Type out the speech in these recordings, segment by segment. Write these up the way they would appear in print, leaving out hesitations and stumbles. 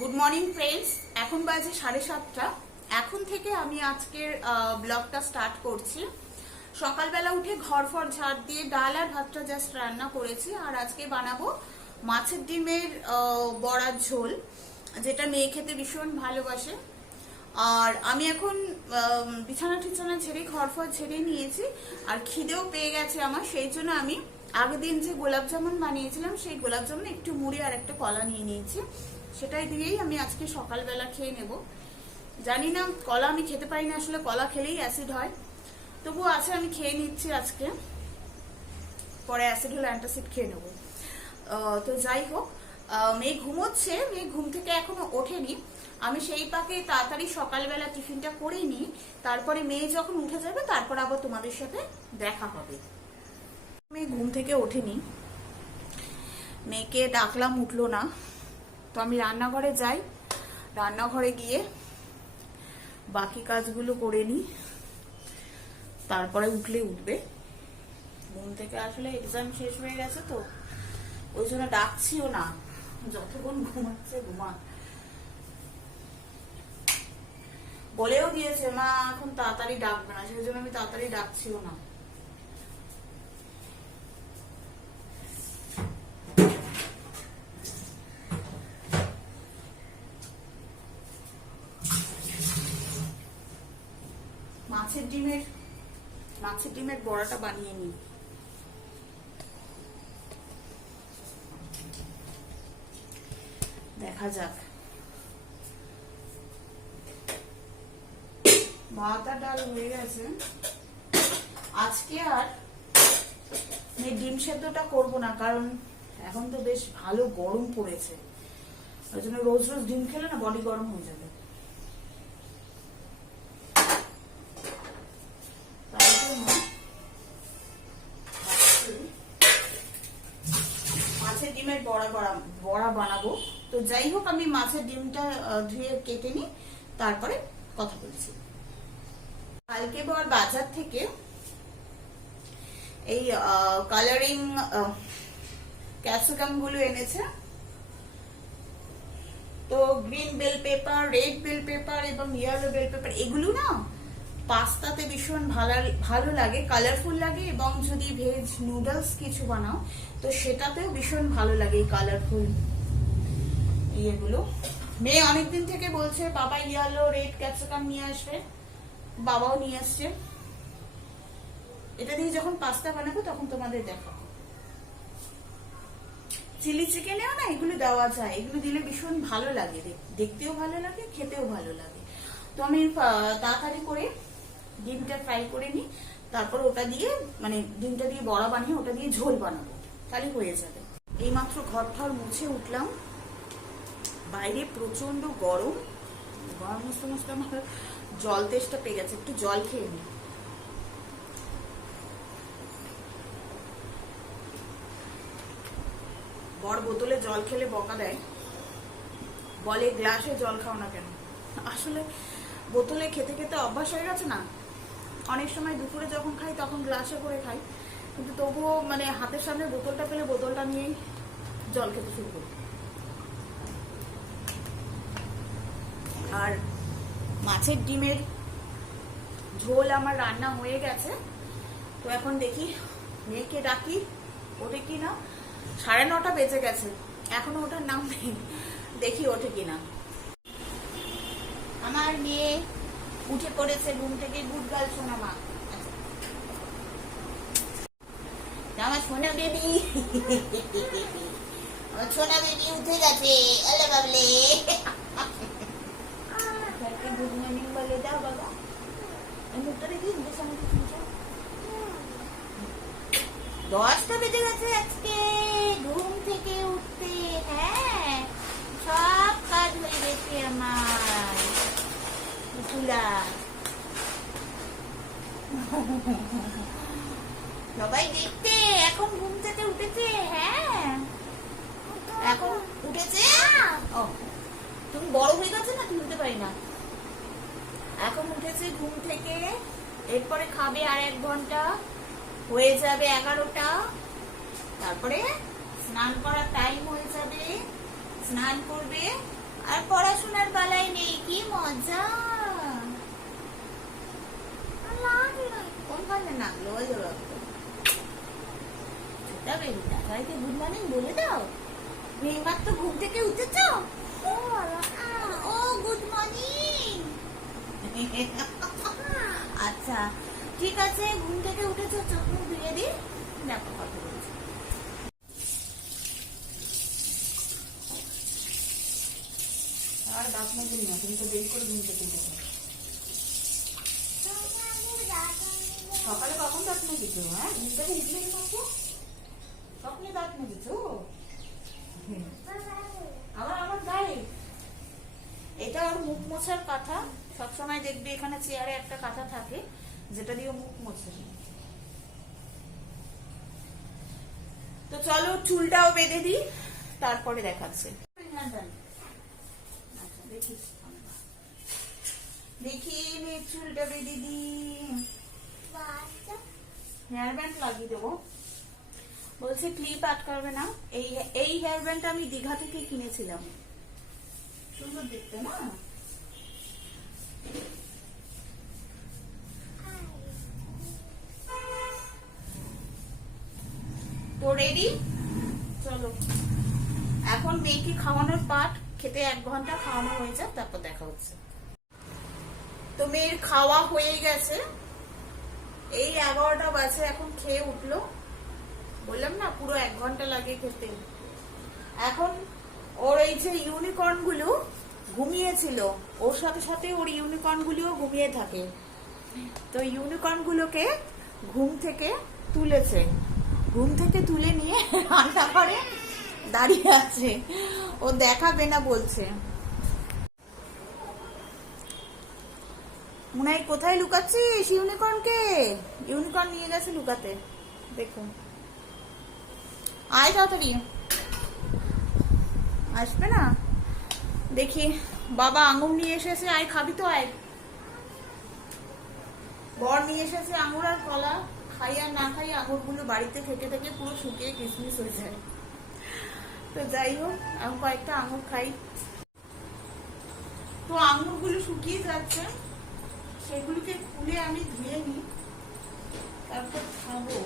Good morning friends, এখন বাজে 7:30। এখন থেকে আমি আজকের ব্লগটা স্টার্ট করছি। সকালবেলা উঠে ঘর ফর ঝাড় দিয়ে ডাল আর ভাতটা জাস্ট রান্না করেছি। আর আজকে বানাবো মাছের ডিমের বড়ার ঝোল, যেটা মেয়ে খেতে ভীষণ ভালোবাসে। আর আমি এখন বিছানা টিছানা ছেড়ে ঘর ফর ছেড়ে নিয়েছি, আর খিদেও পেয়ে গেছে আমার। সেই জন্য আমি আগের দিন যে গোলাপ জামুন বানিয়েছিলাম, সেই গোলাপ জামুন একটু মুড়ি আর একটা কলা নিয়ে নিয়েছি। সেটাই দিয়েই আমি আজকে সকালবেলা খেয়ে নেব। জানি না, কলা আমি খেতে পারি না, আসলে কলা খেলেই অ্যাসিড হয়। তবুও আছে, আমি খেয়ে নিচ্ছি আজকে, পরে অ্যাসিড হলে অ্যান্টাসিড খেয়ে নেবো। তো যাই হোক, মেয়ে ঘুমোচ্ছে, মেয়ে ঘুম থেকে এখনো ওঠেনি। আমি সেই পাকে তাড়াতাড়ি সকালবেলা টিফিনটা করে নিই, তারপরে মেয়ে যখন উঠে যাবে তারপর আবার তোমাদের সাথে দেখা হবে। মেয়ে ঘুম থেকে ওঠেনি, মেয়েকে ডাকলাম, উঠলো না। তো আমি রান্নাঘরে যাই, রান্নাঘরে গিয়ে বাকি কাজগুলো করে নিই, তারপরে উঠবে। ঘুম থেকে আসলে এক্সাম শেষ হয়ে গেছে, তো ওই জন্য ডাকছিও না, যতক্ষণ ঘুমাচ্ছে ঘুমা। বলেও দিয়েছে মা এখন তাড়াতাড়ি ডাকবে না, সেই জন্য আমি তাড়াতাড়ি ডাকছিও না। মাছের ডিমের বড়াটা বানিয়ে নিই। দেখা যাক। ভাত আর ডাল হয়ে গেছে। আজকে আর ডিম সেদ্ধটা করবো না, কারণ এখন তো বেশ ভালো গরম পড়েছে। ওই জন্য রোজ রোজ ডিম খেলে না বডি গরম হয়ে যাবে। মাছের ডিমের বড়া বানাবো। তো যাই হোক, আমি মাছের ডিমটা ধুয়ে কেটে নিই, তারপরে কথা বলছি। কালকে বাজার থেকে এই কালারিং ক্যাপসিকাম গুলো এনেছে। তো green bell pepper, red bell pepper এবং ইয়েলো বেল পেপার, এগুলো না পাস্তাতে ভীষণ ভালো লাগে, কালারফুল লাগে। এবং যদি ভেজ নুডলস কিছু বানাও তো সেটাতেও ভীষণ ভালো লাগে এই কালারফুল ইয়েগুলো। মেয়ে অনেকদিন থেকে বলছে বাবা ইয়েলো রেড ক্যাপসিকাম নিয়ে আসবে, বাবাও নিয়ে আসছে। এটা দিয়ে যখন পাস্তা বানাবো তখন তোমাদের দেখাবো। চিলি চিকেনেও না এগুলো দেওয়া যায়, এগুলো দিলে ভীষণ ভালো লাগে, দেখতেও ভালো লাগে, খেতেও ভালো লাগে। তো আমি তাড়াতাড়ি করে ডিমটা ফ্রাই করে নিই, তারপর ওটা দিয়ে ডিমটা দিয়ে বড়া বানিয়ে ওটা দিয়ে ঝোল বানাবো, তাহলে হয়ে যাবে। এইমাত্র ঘর ঠর মুছে উঠলাম, বাইরে প্রচন্ড গরম। গরম মুছতে মুছতে আমার জল তেষ্টা পেয়ে গেছে, একটু জল খেয়ে নিই। বড় বোতলে জল খেলে বকা দেয়, বলে গ্লাসে জল খাও না কেন। আসলে বোতলে খেতে খেতে অভ্যাস হয়ে গেছে না। অনেক সময় দুপুরে যখন খাই তখন গ্লাসে করে খাই, কিন্তু তবুও হাতের সামনে বোতলটা পেলে বোতলটা নিয়েই জল খেতে শুরু করি। আর মাছের ডিমের ঝোল আমার রান্না হয়ে গেছে। তো এখন দেখি মেয়েকে ডাকি, ওঠে কিনা। 9:30 বেজে গেছে, এখনো ওঠার নাম নেই, দেখি ওঠে কিনা। আমার মেয়ে উঠে পড়েছে ঘুম থেকে। গুড গার্ল সোনা মা, আমার সোনা বেবি, আমার সোনা বেবি উঠে গেছে। আলে বাবলে, গুড মর্নিং বলে দাও বাবা। মুখটা দেখি 10টা বেজে গেছে আজকে ঘুম থেকে উঠতে। হ্যাঁ, সব কাজ হয়ে গেছে আমার। সবাই দেখতে এখন ঘুম থেকে উঠেছে। হ্যাঁ, এখন উঠেছে। ও, তুমি বড় হয়ে গেছে না, তুলতে পারি না। এখন উঠেছে ঘুম থেকে, এরপরে খাবে আর 1 ঘন্টা, হয়ে যাবে 11টা। তারপরে স্নান করার টাইম হয়ে যাবে, স্নান করবে, আর আর পড়াশোনার বেলায় নেই, কি মজা। কোন কালে নাগলো সবাইকে গুড মর্নিং বলে দাও। মেয়েমার তো ঘুম থেকে উঠেছ? ও গুড মর্নিং। আচ্ছা ঠিক আছে, ঘুম থেকে উঠেছো, চোখ মুখ ধুয়ে দিই, দেখো কথা বলছি। আর দাঁত মেজে না, তুমি তো দেরি করে ঘুম থেকে উঠেছো। সকালে কখন দাঁত মেজেছো? হ্যাঁ, ঘুম থেকে উঠলে বাবু স্বপ্নে দাঁত মেজেছো? আবার আমার গায়ে এটা ওর মুখ মোছার কাঁথা। সবসময় দেখবে এখানে চেয়ারে একটা কাঁথা থাকে যেটা দিয়ে মুখ মোছে। তো চলো চুলটাও বেঁধে দিই, তারপরে দেখাচ্ছে। দেখি দেখি চুলটা বেঁধে দিই, হেয়ার ব্যান্ড লাগিয়ে দেবো। বলছে ক্লিপ আটকাবে না। এই হেয়ার ব্যান্ডটা আমি দীঘা থেকে কিনেছিলাম, সুন্দর দেখতে না? তো রেডি, চলো এখন মেয়েকে খাওয়ানোর পাট। খেতে 1 ঘন্টা খাওয়ানো হয়ে যাক, তারপর দেখা হচ্ছে। তো মেয়ের খাওয়া হয়ে গেছে, এই 11টা বাজে, এখন খেয়ে উঠলো। বললাম না পুরো 1 ঘন্টা লাগে খেতে। এখন ওর এই যে ইউনিকর্ন গুলো ঘুমিয়েছিল, ওর সাথে সাথে ওর ইউনিকর্ন গুলিও ঘুমিয়ে থাকে। তো ইউনিকর্ন গুলোকে ঘুম থেকে তুলেছে, ঘুম থেকে তুলে নিয়ে রান্না করে দাঁড়িয়ে আছে, ও দেখাবে না বলছে। মনে হয় কোথায় লুকাচ্ছিস ইউনিকর্নকে? ইউনিকর্ন নিয়ে গেছে লুকাতে, দেখুন। আয় তাড়াতাড়ি, আসবে না দেখি। বাবা আঙুর নিয়ে এসেছে, আয় খাবি তো আয়। বর নিয়ে এসেছে আঙুর আর কলা, খাই আর না খাই আঙুর গুলো বাড়িতে থেকে থেকে পুরো শুকিয়ে কিসমিস হয়ে যায়। তো যাই হোক, এখন কয়েকটা আঙুর খাই। তো আঙুর গুলো শুকিয়ে যাচ্ছে, সেগুলিকে খুলে আমি ধুয়ে নিই, তারপর খাবো।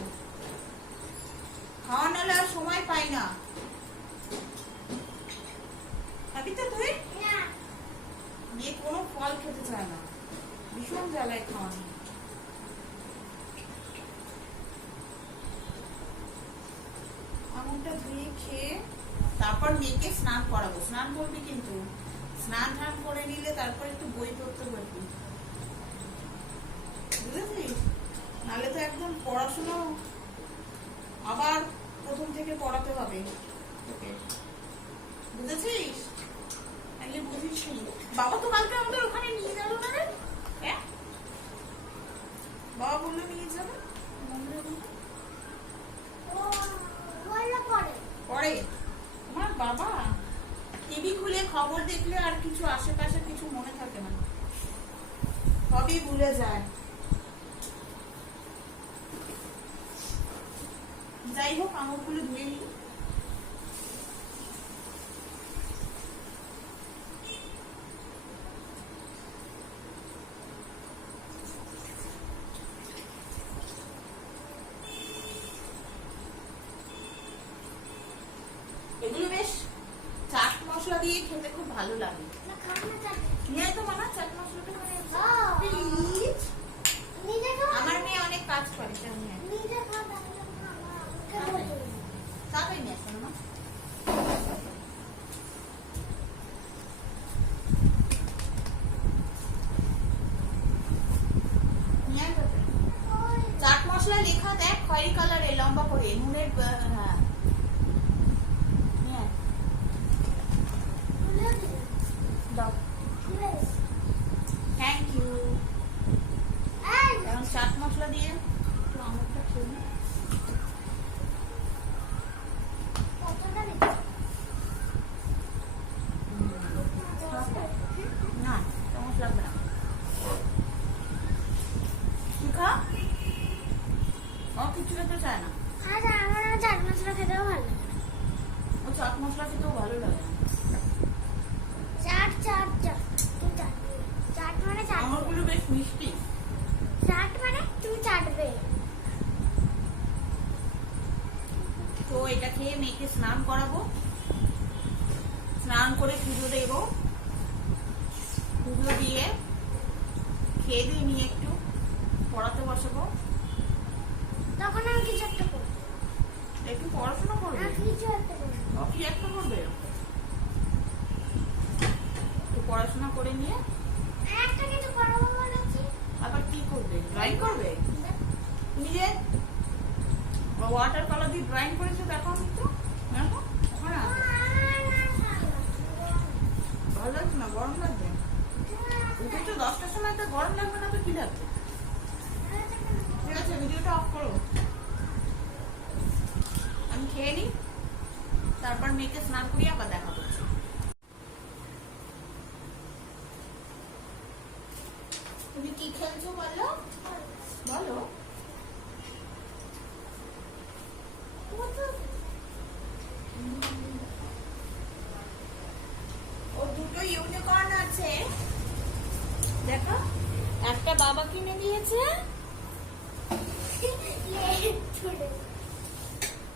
খাওয়া নাহলে আর সময় পাই না। খাবি তো তুই? মেয়ে কোনো ফল খেতে চায় না, ভীষণ জ্বালায় খাওয়ানো। আঙুরটা ধুয়ে খেয়ে তারপর মেয়েকে স্নান করাবো। স্নান করবি কিন্তু, স্নান টান করে নিলে তারপর একটু বই পড়তে পারবি, বুঝেছিস? নাহলে তো একদম পড়াশোনা আবার প্রথম থেকে পড়াতে হবে তোকে, বুঝেছিস? বুঝিস। বাবা তো কালকে আমাদের ওখানে নিয়ে যাবো না রে? হ্যাঁ, বাবা বললো নিয়ে যাবে পরে। আমার বাবা টিভি খুলে খবর দেখলে আর কিছু আশেপাশে কিছু মনে থাকে না, সবই ভুলে যায়। যাই হোক, আঙুরগুলো ধুয়ে নিই। এগুলো বেশ চাট মশলা দিয়ে খেতে খুব ভালো লাগে। নিয়ে তো মানা চাট মশলাটা, আমার মেয়ে অনেক কাজ করে। চাট মশলা লেখা দেখ, খয়েরি কালারে লম্বা করে, নুনের। হ্যাঁ, থ্যাংক ইউ। এখন চাট মশলা দিয়ে একটু আমুরটা খেয়ে না, চামচ লাগবে না। কি খা? ও কিছু খেতে চায় না। আমার চাট মশলা খেতেও ভালো লাগে। ও চাট মশলা খেতেও ভালো লাগে না। চাট মেয়েকে স্নান করাবো, স্নান করে পুজো দেবো, পুজো দিয়ে খেয়ে দিয়ে নিয়ে একটু পড়াতে বসাবো। তখন আমি কিছু একটা করবো। একটু পড়াশোনা করবে, আমি কিছু একটা করবো। ও কি একটা করবে? তো পড়াশোনা করে নিয়ে আর একটা কিছু করবো বলেছি। আবার কি করবে? ড্রয়িং করবে? তুমি যে ওয়াটার কালার দিয়ে ড্রয়িং করেছো দেখো, আমি তো দেখো ওখানে আছে। ভালো লাগছে না? গরম লাগবে? উঠেছো 10টার সময়, একটা গরম লাগবে না তো কি লাগবে? ঠিক আছে, ভিডিওটা অফ করো, আমি খেয়ে নিই, তারপর মেয়েকে স্নান করিয়ে আবার দেখা করছি। তুমি কি খেলছো বলো? বলো। ও দুটো ইউনিকর্ন আছে দেখো, একটা বাবা কিনে দিয়েছে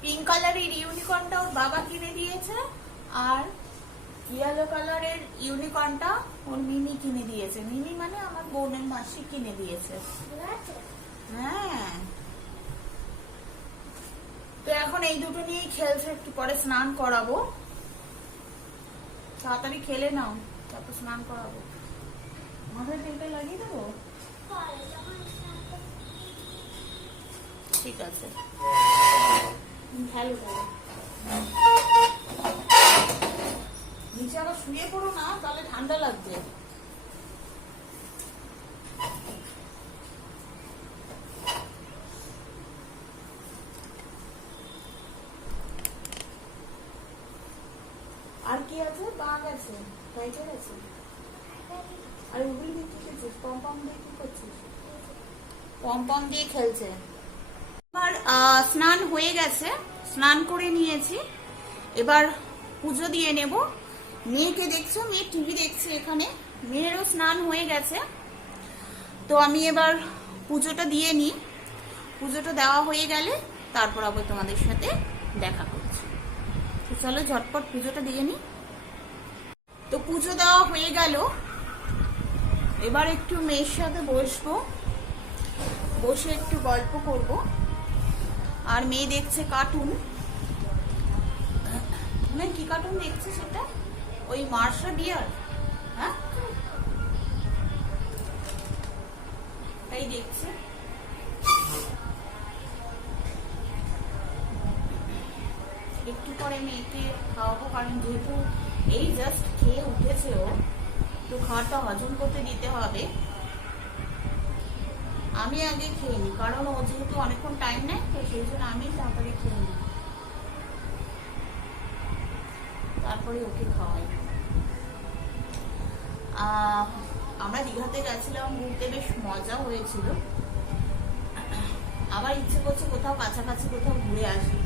পিঙ্ক কালারের ইউনিকর্নটা ওর বাবা কিনে দিয়েছে, আর ইয়েলো কালারের ইউনিকর্নটা ওর মিমি কিনে দিয়েছে। মিমি মানে আমার বোনের মাসি কিনে দিয়েছে। হ্যাঁ, তো এখন এই দুটো নিয়েই খেলছে, একটু পরে স্নান করাবো। তাড়াতাড়ি খেলে নাও, তারপর স্নান করাবো। মাথায় তেলটা লাগিয়ে দেবো? ঠিক আছে, খেলো করো। নিচে আবার শুয়ে পড়ো না, তাহলে ঠান্ডা লাগবে। আর কি আছে? বাঘ আছে, টাইগার আছে। আর ওগুলি দিয়ে কি করছিস? পম দিয়ে কি করছিস? পম দিয়ে খেলছে। আমার স্নান হয়ে গেছে, স্নান করে নিয়েছি, এবার পুজো দিয়ে নেব। মেয়েকে দেখছো, মেয়ে টিভি দেখছে এখানে, মেয়েরও স্নান হয়ে গেছে। তো আমি এবার পুজোটা দিয়ে নিই, পুজোটা দেওয়া হয়ে গেলে তারপর আবার তোমাদের সাথে দেখা করছি। তো চলো ঝটপট পুজোটা দিয়ে নিই। তো পুজো দেওয়া হয়ে গেল, এবার একটু মেয়ের সাথে বসবো, বসে একটু গল্প করব। আর মেয়ে দেখছে কার্টুন। মেয়ে কি কার্টুন দেখছে সেটা? ওই মার্শা ডিয়ার, হ্যাঁ তাই দেখছে। একটু পরে মেয়েকে খাওয়াবো, কারণ যেহেতু এই জাস্ট খেয়ে উঠেছে ও, তো খাওয়াটা হজম করতে দিতে হবে। আমি আগে খেয়ে নিই, কারণ ও যেহেতু অনেকক্ষণ টাইম নেয়, তো সেই জন্য আমি তাড়াতাড়ি খেয়ে নিই, তারপরে ওকে খাওয়াই। আমরা দীঘাতে গেছিলাম ঘুরতে, বেশ মজা হয়েছিল। আবার ইচ্ছে করছে কোথাও কাছাকাছি কোথাও ঘুরে আসি,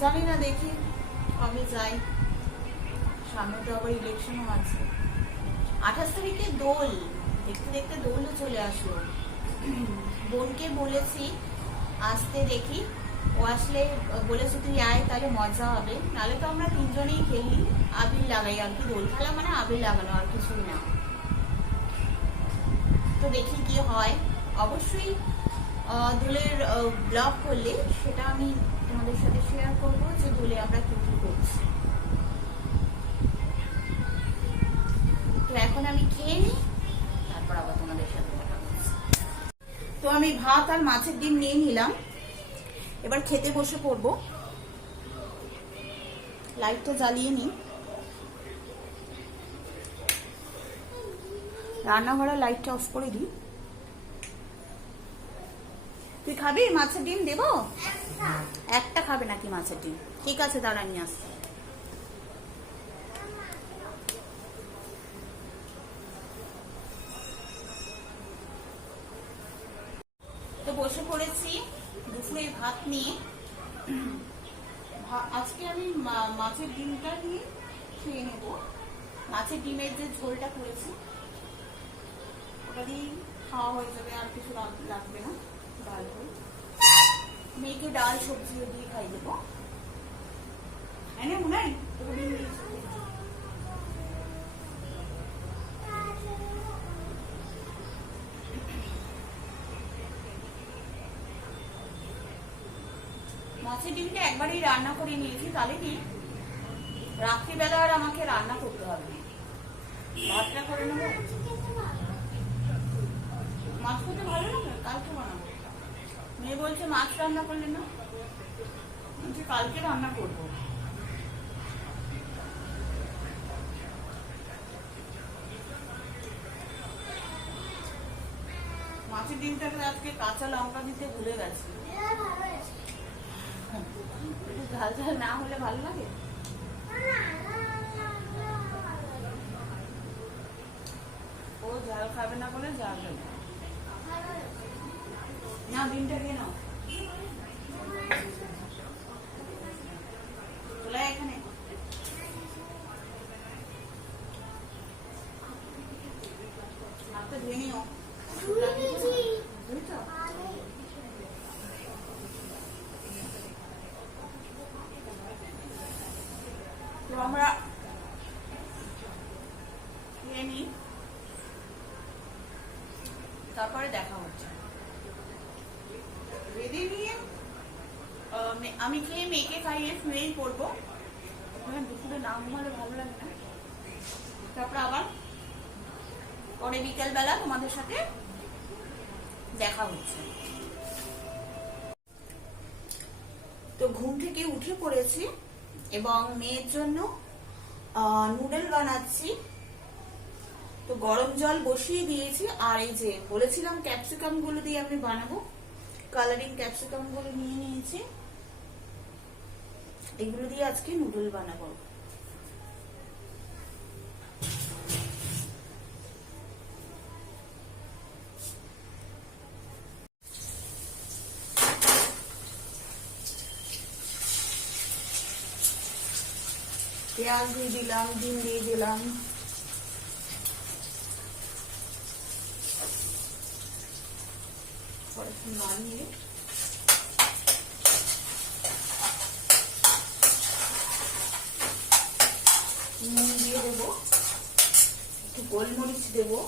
জানি না দেখি কবে যাই। সামনে তো আবার ইলেকশনও আছে। 28 তারিখে দোল, দেখতে দেখতে দোলও চলে আসলো। বোনকে বলেছি আসতে, দেখি ও আসলে বলেছে তুই আয়, তাহলে মজা হবে। নাহলে তো আমরা তিনজনেই খেলি, আবির লাগাই আর কি। দোল খেলা মানে আবির লাগানো, আর কিছুই না। তো দেখি কি হয়। অবশ্যই দোলের ব্লগ করলে সেটা আমি তোমাদের সাথে শেয়ার করবো, যে দোলে আমরা কি কি করছি। তো এখন আমি খেয়ে নিই, তারপর আবার তোমাদের সাথে কথা বলছি। তো আমি ভাত আর মাছের ডিম নিয়ে নিলাম, এবার খেতে বসে পড়বো। লাইটটা জ্বালিয়ে নিই, রান্নাঘরের লাইটটা অফ করে দিই। তুই খাবি মাছের ডিম? দেবো? একটা খাবে নাকি মাছের ডিম? ঠিক আছে, দাঁড়া নিয়ে আসছি। তো বসে পড়েছি দুপুরের ভাত নিয়ে। আজকে আমি মাছের ডিমটা নিয়ে খেয়ে নেব। মাছের ডিমের যে ঝোলটা করেছি ওটা দিয়ে খাওয়া হয়ে যাবে, আর কিছু লাগবে না। ডাল করে মেয়েকে ডাল সবজি দিয়ে খাই দেবো। এনে মুনাই তোকে ডিম দিয়েছি। মাছের ডিমটা একবারই রান্না করে নিয়েছি, তাহলে কি রাত্রিবেলা আর আমাকে রান্না করতে হবে না, ভাতটা করে নেবো। মাছ খেতে ভালো লাগে, কালকে বানাবো। মেয়ে বলছে মাছ রান্না করলে না, বলছি কালকে রান্না করবো। মাছের ডিমটাকে আজকে কাঁচা লঙ্কা দিতে ভুলে গেছি। একটু ঝাল ঝাল না হলে ভালো লাগে। ও ঝাল খাবে না বলে ঝাল দেবে না। ডিমটা খেয়ে নাও, চলে আয় এখানে। হাতটা ধুয়ে নিও। ধুয়েছো? তো আমরা খেয়ে নিই, তারপরে দেখা হচ্ছে। বেঁধে নিয়ে আমি খেয়ে মেয়েকে খাইয়ে শুয়েই পড়বো। দুপুরে না ঘুমালে ভালো লাগে না। তারপর আবার পরে বিকেল বেলা তোমাদের সাথে দেখা হচ্ছে। তো ঘুম থেকে উঠে পড়েছি এবং মেয়ের জন্য নুডল বানাচ্ছি। তো গরম জল বসিয়ে দিয়েছি, আর এই যে বলেছিলাম ক্যাপসিকাম গুলো দিয়ে আমি বানাবো, কালারিং ক্যাপসিকাম গুলো নিয়ে নিয়েছি, এগুলো দিয়ে আজকে নুডল বানাবো। পেঁয়াজ দিয়ে দিলাম, ডিম দিয়ে দিলাম, নামিয়ে নুন দিয়ে দেবো, একটু গোলমরিচ দেবো,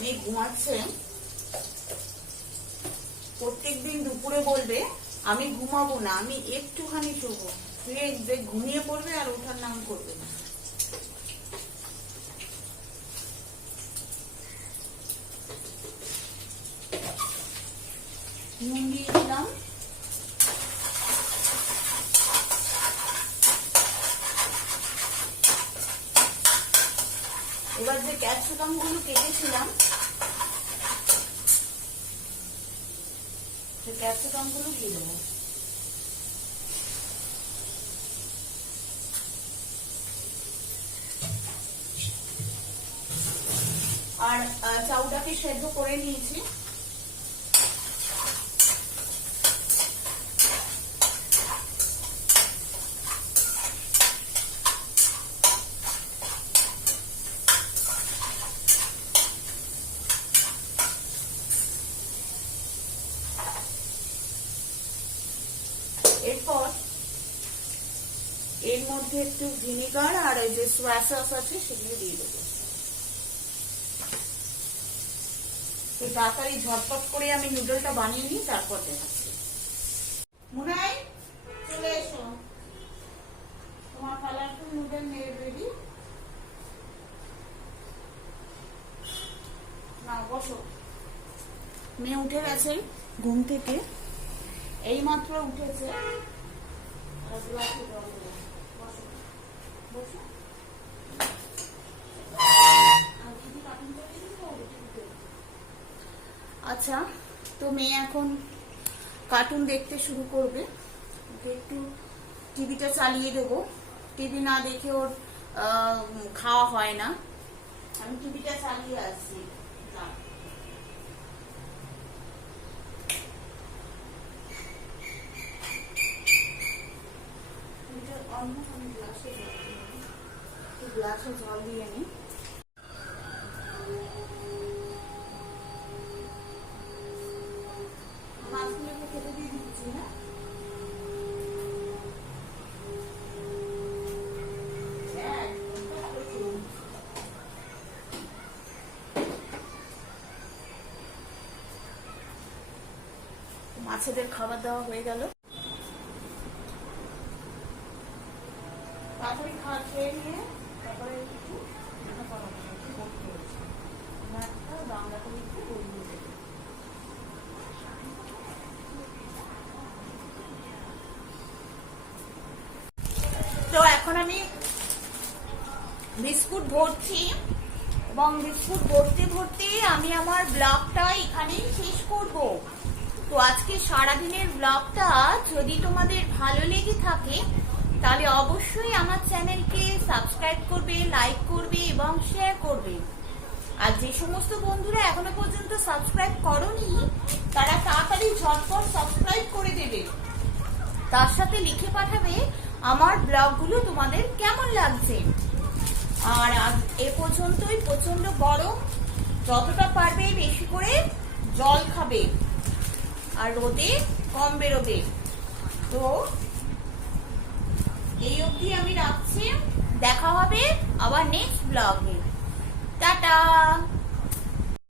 মেয়ে ঘুমাচ্ছে। প্রত্যেকদিন দুপুরে বলবে আমি ঘুমাবো না, আমি একটুখানি শোবো, শুয়ে ঘুমিয়ে পড়বে আর ওঠার নাম করবে না। নুন দিয়ে দিলাম, এবার যে ক্যাপসিকাম গুলো কেটেছিলাম ক্যাপসিকাম গুলো দিয়ে দেবো। আর চাউটাকে সেদ্ধ করে নিয়েছি। এরপর এর মধ্যে একটু ভিনেগার আর এই যে সোয়া সস আছে সেগুলো দিয়ে দেবো। তো তাড়াতাড়ি ঝটপট করে আমি নুডলটা বানিয়ে নিই, তারপর দেখাচ্ছি। মুনাই চলে এসো, তোমার কালারফুল নুডল রেডি। না বসো, মেয়ে উঠে গেছে ঘুম থেকে, এই মাত্র উঠেছে। আচ্ছা, তো মেয়ে এখন কার্টুন দেখতে শুরু করবে, ওকে একটু টিভিটা চালিয়ে দেবো। টিভি না দেখে ওর খাওয়া হয় না, আমি টিভিটা চালিয়ে আসছি। গ্লাসে জল দিয়ে নি। মাছেদের খাবার দেওয়া হয়ে গেল। তাড়াতাড়ি খাওয়া খেয়ে নিয়ে তারপরে একটু এটা করা হবে, একটু করতে হচ্ছে একটা বাংলাটা একটু বলবো। তো এখন আমি বিস্কুট ভরছি এবং বিস্কুট ভরতে ভরতে আমি আমার ব্লগটা এখানেই শেষ করব। তো আজকে সারাদিনের ব্লগটা যদি তোমাদের ভালো লেগে থাকে তাহলে অবশ্যই আমার চ্যানেলকে সাবস্ক্রাইব করবে, লাইক করবে এবং শেয়ার করবে। আর যে সমস্ত বন্ধুরা এখনো পর্যন্ত সাবস্ক্রাইব করোনি তারা তাড়াতাড়ি ঝটপট সাবস্ক্রাইব করে দেবে, তার সাথে লিখে পাঠাবে আমার ব্লগগুলো তোমাদের কেমন লাগছে। আর এ পর্যন্তই, প্রচন্ড গরম, যতটা পারবে বেশি করে জল খাবে আর রোদে কম বেরোবে। তো এই অবধি আমি রাখছি, দেখা হবে আবার নেক্সট ব্লগে। টাটা।